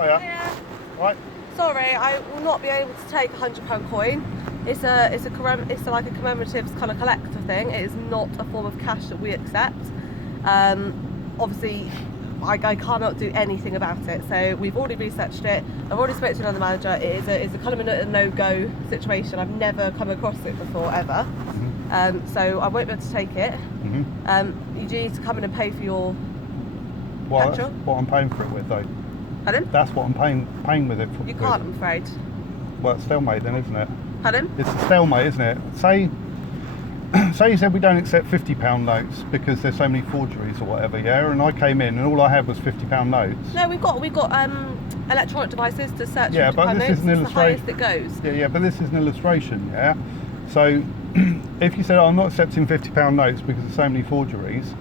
Hiya. Hiya. Right. Sorry, I will not be able to take a £100 coin. It's like a commemorative kind of collector thing. It is not a form of cash that we accept. Obviously, I cannot do anything about it. So we've already researched it. I've already spoken to another manager. It is a kind of a no-go situation. I've never come across it before ever. So I won't be able to take it. You do need to come in and pay for your petrol. That's what I'm paying for it with, though. Pardon? That's what I'm paying with it for. You can't, I'm afraid. Well, it's stalemate then, isn't it? Pardon? It's a stalemate, isn't it? Say you said we don't accept £50 notes because there's so many forgeries or whatever, yeah? And I came in and all I had was £50 notes. No, we've got electronic devices to search. Yeah, but this is an illustration. The highest it goes. Yeah, but this is an illustration, yeah? So if you said, I'm not accepting £50 notes because there's so many forgeries,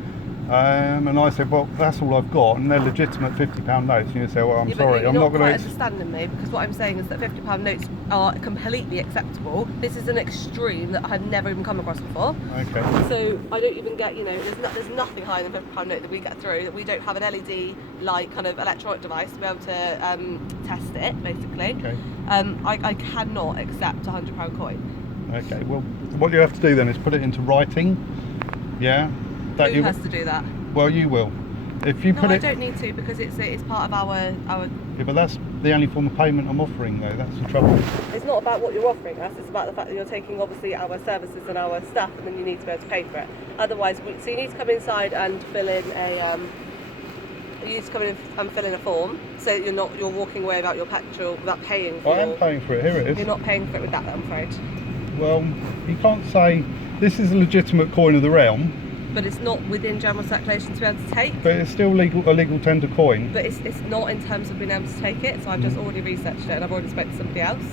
and I said, well, that's all I've got, and they're legitimate £50 notes, and you say, well, I'm sorry, I'm not going to... You're not quite understanding me, because what I'm saying is that £50 notes are completely acceptable. This is an extreme that I've never even come across before. Okay. So I don't even get, there's nothing higher than £50 note that we get through, that we don't have an LED light kind of electronic device to be able to test it, basically. Okay. I cannot accept a £100 coin. Okay, well, what you have to do then is put it into writing, yeah? Who has to do that? Well, you will. If you put it... I don't need to, because it's part of our... Yeah, but that's the only form of payment I'm offering, though. That's the trouble. It's not about what you're offering us. It's about the fact that you're taking, obviously, our services and our stuff, and then you need to be able to pay for it. Otherwise, so you need to come inside and fill in a... you need to come in and fill in a form, so that you're walking away without your petrol, without paying for I am paying for it. Here it is. You're not paying for it with that, I'm afraid. Well, you can't say this is a legitimate coin of the realm. But it's not within general circulation to be able to take. But it's still a legal tender coin. But it's not in terms of being able to take it. So I've just already researched it and I've already spoken to somebody else.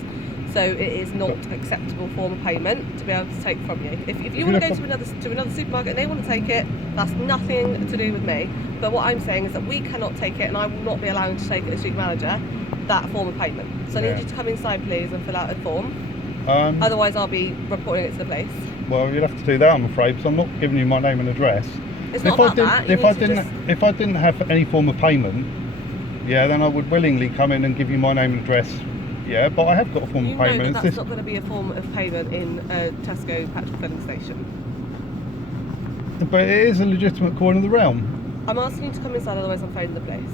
So it is not an acceptable form of payment to be able to take from you. If you want to go to another supermarket and they want to take it, that's nothing to do with me. But what I'm saying is that we cannot take it, and I will not be allowed to take it as street manager, that form of payment. So I need you to come inside, please, and fill out a form. Otherwise I'll be reporting it to the police. Well, you'll have to do that, I'm afraid, because I'm not giving you my name and address. It's not about that. If I didn't have any form of payment, yeah, then I would willingly come in and give you my name and address. Yeah, but I have got a form of payment. That's not going to be a form of payment in a Tesco petrol filling station. But it is a legitimate coin of the realm. I'm asking you to come inside, otherwise I'm phoning the police.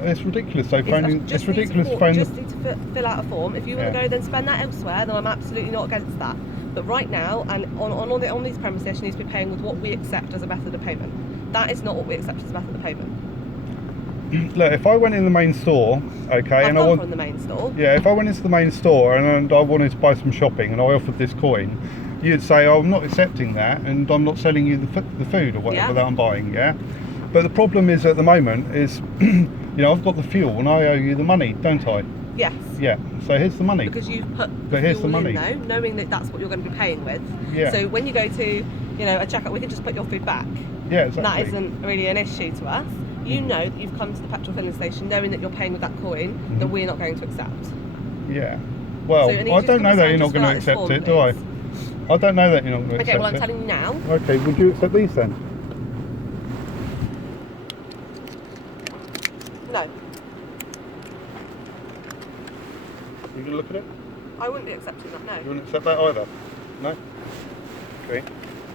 It's ridiculous though. It's ridiculous to phone. Just need to fill out a form. If you want to go, then spend that elsewhere. Then I'm absolutely not against that. But right now, and on these premises, you need to be paying with what we accept as a method of payment. That is not what we accept as a method of payment. Look, if I went in the main store, okay, and I want from the main store. Yeah, if I went into the main store and I wanted to buy some shopping and I offered this coin, you'd say, oh, I'm not accepting that, and I'm not selling you the food or whatever that I'm buying. Yeah. But the problem is at the moment is, I've got the fuel and I owe you the money, don't I? Yes. Yeah. So here's the money. Because you've put the fuel in, though, knowing that that's what you're going to be paying with. Yeah. So when you go to, a checkout, we can just put your food back. Yeah, exactly. That isn't really an issue to us. You know that you've come to the petrol filling station knowing that you're paying with that coin that we're not going to accept. Yeah. Well, I don't know that you're not going to accept it, do I? I don't know that you're not going to accept it. Okay, well, I'm telling you now. Okay, would you accept these then? No. You can look at it? I wouldn't be accepting that, no. You wouldn't accept that either? No? Okay.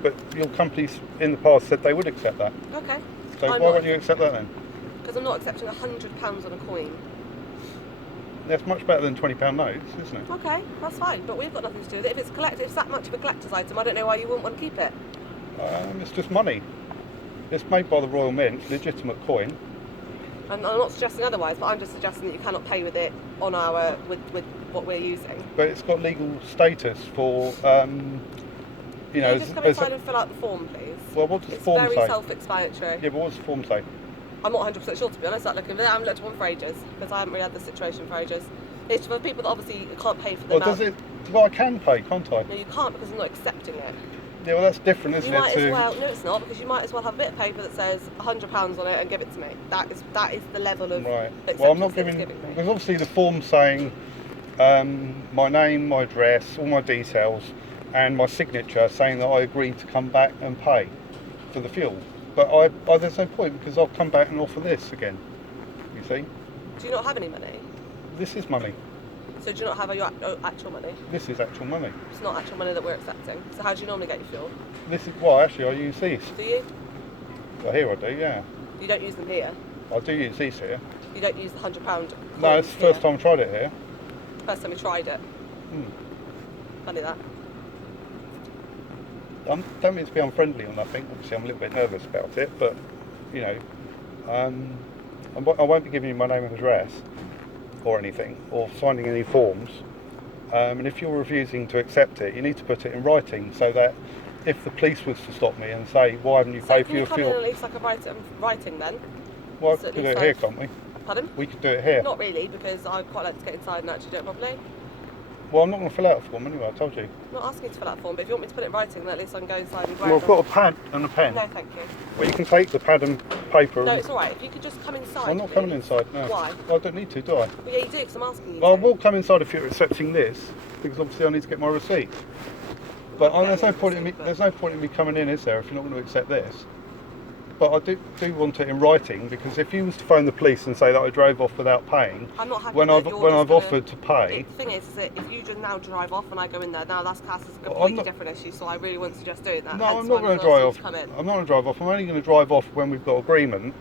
But your companies in the past said they would accept that. Okay. So why won't you accept that then? Because I'm not accepting £100 on a coin. That's much better than £20 notes, isn't it? Okay, that's fine. But we've got nothing to do with it. If it's that much of a collector's item, I don't know why you wouldn't want to keep it. It's just money. It's made by the Royal Mint, legitimate coin. And I'm not suggesting otherwise, but I'm just suggesting that you cannot pay with it on with what we're using. But it's got legal status for, Can you just come inside and fill out the form, please? Well, what does the form say? It's very self-explanatory. Yeah, but what does the form say? I'm not 100% sure, to be honest. I haven't looked at one for ages, because I haven't really had this situation for ages. It's for people that obviously can't pay for the amount. Well, I can pay, can't I? No, you can't, because I'm not accepting it. Yeah, well, that's different, isn't it? No, it's not, because you might as well have a bit of paper that says £100 on it and give it to me. That is the level of acceptance. Well, I'm not giving me. Because obviously the form's saying my name, my address, all my details, and my signature saying that I agreed to come back and pay for the fuel. But there's no point, because I'll come back and offer this again. You see? Do you not have any money? This is money. So do you not have your actual money? This is actual money. It's not actual money that we're accepting. So how do you normally get your fuel? This is, well, actually, I use these. Do you? Well, here I do, yeah. You don't use them here? I do use these here. You don't use the £100? No, it's the first time I tried it here. First time you tried it? Funny that. I don't mean to be unfriendly or nothing. Obviously, I'm a little bit nervous about it, but, you know, I won't be giving you my name and address or anything, or signing any forms. And if you're refusing to accept it, you need to put it in writing so that if the police was to stop me and say, why haven't you paid for your fuel? So can you come in at least like a writing then? Well, we could do it here, can't we? Pardon? We could do it here. Not really, because I'd quite like to get inside and actually do it properly. Well, I'm not going to fill out a form anyway, I told you. I'm not asking you to fill out a form, but if you want me to put it in writing, then at least I can go inside and grab Well, I've got a pad and a pen. No, thank you. Well, you can take the pad and paper. No, it's alright. If you could just come inside. I'm not coming inside, no. Why? Well, I don't need to, do I? Well, yeah, you do, because I'm asking you. Well, I will come inside if you're accepting this, because obviously I need to get my receipt. But there's no point in me coming in, is there, if you're not going to accept this? But I do want it in writing, because if you was to phone the police and say that I drove off without paying, I'm not happy when that I've offered to pay. The thing is that if you just now drive off and I go in there, now that's classed as a completely different issue. So I really wouldn't suggest doing that. No, I'm not going to drive off. I'm not going to drive off. I'm only going to drive off when we've got agreement.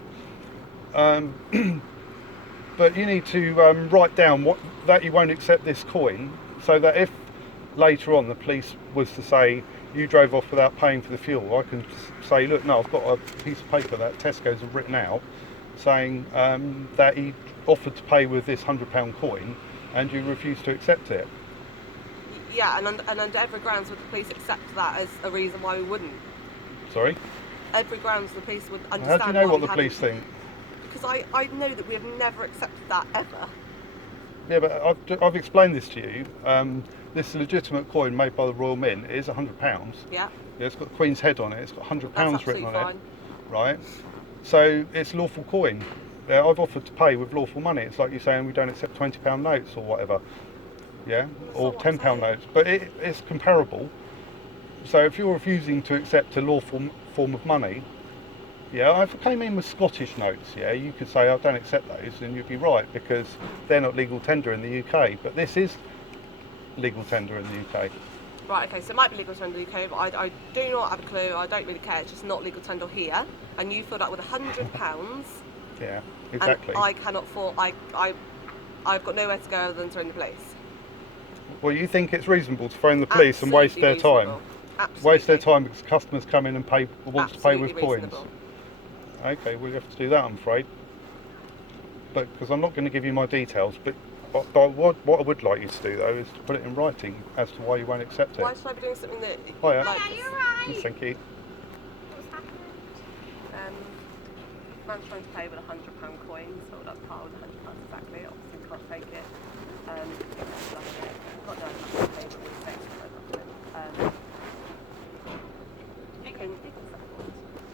But you need to write down that you won't accept this coin, so that if later on the police was to say you drove off without paying for the fuel, I can say, look, no, I've got a piece of paper that Tesco's have written out saying that he offered to pay with this £100 coin and you refused to accept it. Yeah, and under every grounds would the police accept that as a reason why we wouldn't? Sorry? Every grounds the police would understand. How do you know what the police think? Because I know that we have never accepted that, ever. Yeah, but I've explained this to you. This legitimate coin made by the Royal Mint is £100. Yeah. Yeah, it's got the Queen's head on it. It's got £100 written on fine. it. Right. So it's lawful coin. Yeah, I've offered to pay with lawful money. It's like you're saying we don't accept £20 notes or whatever. Yeah, or £10 notes. But it's comparable. So if you're refusing to accept a lawful form of money, yeah, if I came in with Scottish notes, yeah, you could say I don't accept those, and you'd be right because they're not legal tender in the UK. But this is legal tender in the UK. Right, okay, so it might be legal tender in the UK, but I do not have a clue. I don't really care. It's just not legal tender here. And you filled out with £100. Yeah, exactly. And I cannot afford. I've got nowhere to go other than to ring the police. Well, you think it's reasonable to phone the police and waste their time? Absolutely. Waste their time because customers come in and wants to pay with coins. Reasonable. Okay, we'll have to do that, I'm afraid. But because I'm not going to give you my details, but what I would like you to do though is to put it in writing as to why you won't accept it. Why should I be doing something that? Oh yeah. Like, you're right. Yes, thank you. What's happened? man's trying to pay with £100 coins, filled up the car with £100 exactly. Obviously, we can't take it. Not knowing how to pay, but we'll say Okay.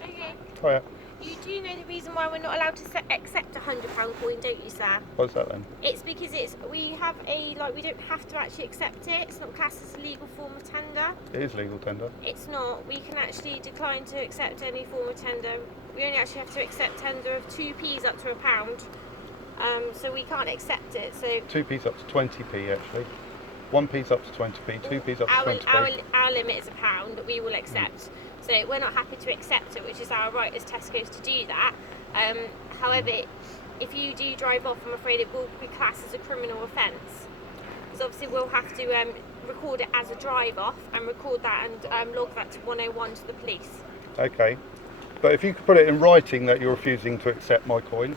Okay. Oh yeah. You do know the reason why we're not allowed to accept a £100 coin, don't you, sir? What's that then? It's because we have we don't have to actually accept it. It's not classed as a legal form of tender. It is legal tender. It's not. We can actually decline to accept any form of tender. We only actually have to accept tender of 2p's up to £1. So we can't accept it. So 2p's up to 20p actually. 1p's up to 20p, 2p's up to 20p. Our limit is £1 that we will accept. So we're not happy to accept it, which is our right as Tesco's to do that. However, if you do drive off, I'm afraid it will be classed as a criminal offence. Because obviously we'll have to record it as a drive off and record that and log that to 101 to the police. Okay. But if you could put it in writing that you're refusing to accept my coin,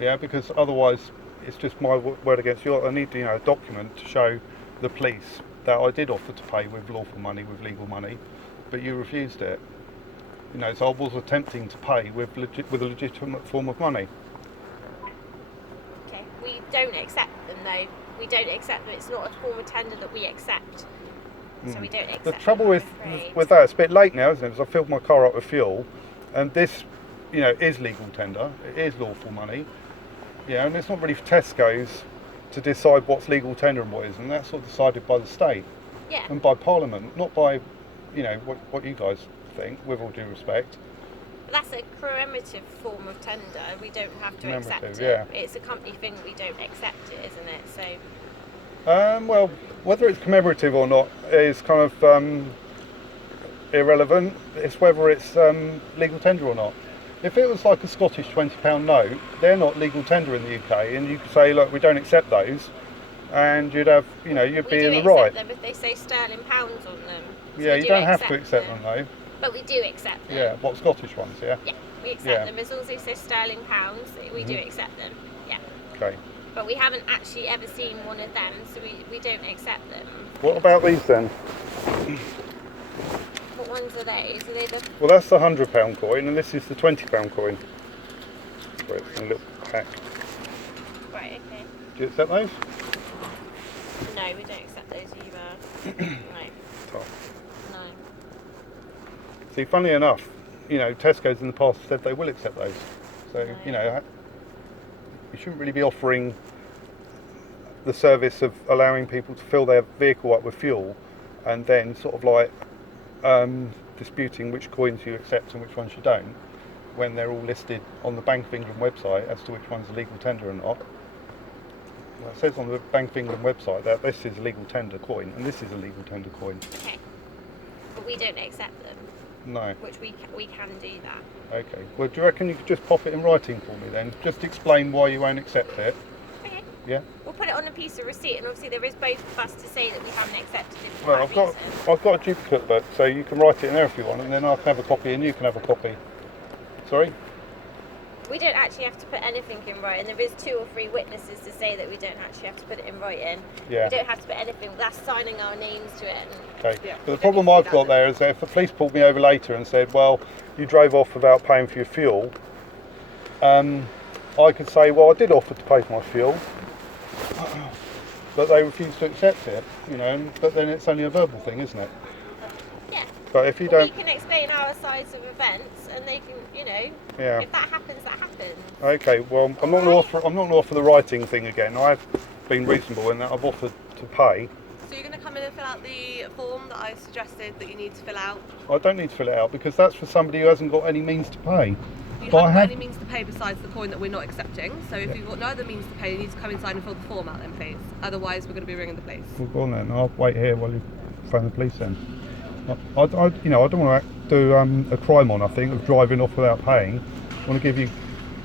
yeah, because otherwise it's just my word against yours. I need a document to show the police that I did offer to pay with lawful money, with legal money, but you refused it. So I was attempting to pay with a legitimate form of money. Okay, we don't accept them though. We don't accept them. It's not a form of tender that we accept. So we don't accept The trouble them, with that, it's a bit late now, isn't it? Because I filled my car up with fuel, and this, is legal tender. It is lawful money. Yeah, and it's not really for Tesco's to decide what's legal tender and what isn't. That's sort of decided by the state Yeah. and by Parliament, not by, what you guys think, with all due respect. That's a commemorative form of tender. We don't have to accept it. Yeah. It's a company thing. We don't accept it, isn't it? So. Well, whether it's commemorative or not is kind of irrelevant. It's whether it's legal tender or not. If it was like a Scottish £20 note, they're not legal tender in the UK, and you could say, look, we don't accept those, and you'd have, you'd be in the right. Them if they say sterling pounds on them. So yeah, you don't have to accept them though. But we do accept them. Yeah, what, Scottish ones, yeah? Yeah, we accept them. As long as they say sterling pounds, we do accept them. Yeah. Okay. But we haven't actually ever seen one of them, so we don't accept them. What about these then? What ones are they? Are they the... Well, that's the £100 coin, and this is the £20 coin. Wait, it's in a little pack. Right, okay. Do you accept those? No, we don't accept those either. No. Top. No. See, funnily enough, Tesco's in the past said they will accept those. So, No. You shouldn't really be offering the service of allowing people to fill their vehicle up with fuel and then sort of like disputing which coins you accept and which ones you don't, when they're all listed on the Bank of England website as to which one's a legal tender or not. Well, it says on the Bank of England website that this is a legal tender coin and this is a legal tender coin. Okay. But we don't accept them. No. Which we can do that. Okay. Well, do you reckon you could just pop it in writing for me then? Just explain why you won't accept it. Okay. Yeah. We'll put it on a piece of receipt, and obviously there is both of us to say that we haven't accepted it for Well, that I've got a duplicate book, so you can write it in there if you want, and then I can have a copy and you can have a copy. Sorry? We don't actually have to put anything in writing. There is 2 or 3 witnesses to say that we don't actually have to put it in writing. Yeah. We don't have to put anything. That's signing our names to it. Okay. Yeah. But the problem I've got there is that if the police pulled me over later and said, well, you drove off without paying for your fuel, I could say, well, I did offer to pay for my fuel, but they refused to accept it, but then it's only a verbal thing, isn't it? Yeah. But if you Well, don't... we can explain our sides of events, and they can, Yeah. if that happens, that happens. Okay, well, I'm not going to offer the writing thing again. I've been reasonable in that I've offered to pay. So you're going to come in and fill out the form that I suggested that you need to fill out? I don't need to fill it out because that's for somebody who hasn't got any means to pay. You But haven't got any means to pay besides the coin that we're not accepting. So if you've got no other means to pay, you need to come inside and fill the form out then, please. Otherwise, we're going to be ringing the police. Well, go on then. I'll wait here while you phone the police then. I don't want to do a crime on, I think, of driving off without paying. I want to give you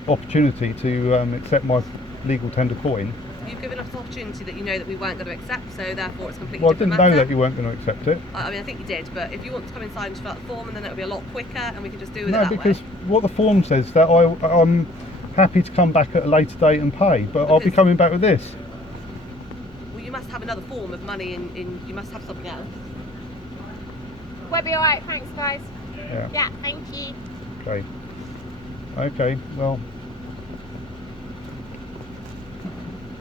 opportunity to accept my legal tender coin. You've given us an opportunity that you know that we weren't going to accept, so therefore it's completely Well, I different didn't know matter. that you weren't going to accept it. I mean, I think you did, but if you want to come inside and fill out the form, and then it'll be a lot quicker, and we can just do with it No, that because way. what the form says that I'm happy to come back at a later date and pay, but I'll be Because- coming back with this. Well, you must have another form of money in you must have something else. We'll be alright, thanks guys. Yeah. Yeah, thank you. Okay. Okay. Well.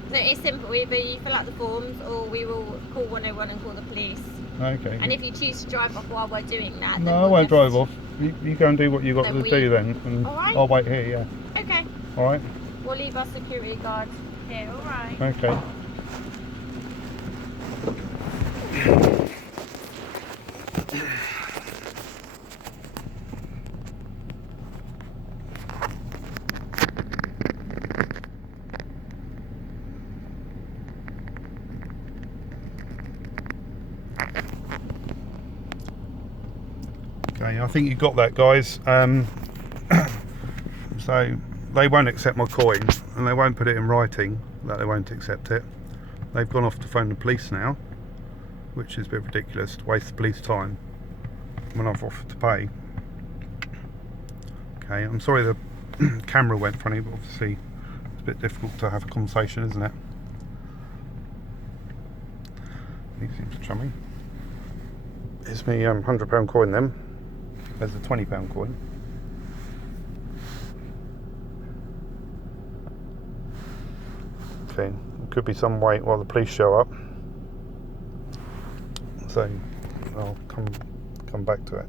So it's simple, either you fill out the forms or we will call 101 and call the police. Okay. And if you choose to drive off while we're doing that, then No, I we'll won't just- drive off. You go and do what you got Then to we- do then, and All right. I'll wait here. Yeah. Okay, All right. we'll leave our security guard here, alright. Okay. Okay, I think you got that, guys. So they won't accept my coin, and they won't put it in writing that they won't accept it. They've gone off to phone the police now, which is a bit ridiculous to waste the police time when I've offered to pay. Okay, I'm sorry the camera went funny, but obviously it's a bit difficult to have a conversation, isn't it? He seems chummy. Here's me £100 coin then. There's a £20 coin. Okay, could be some wait while the police show up. So I'll come back to it.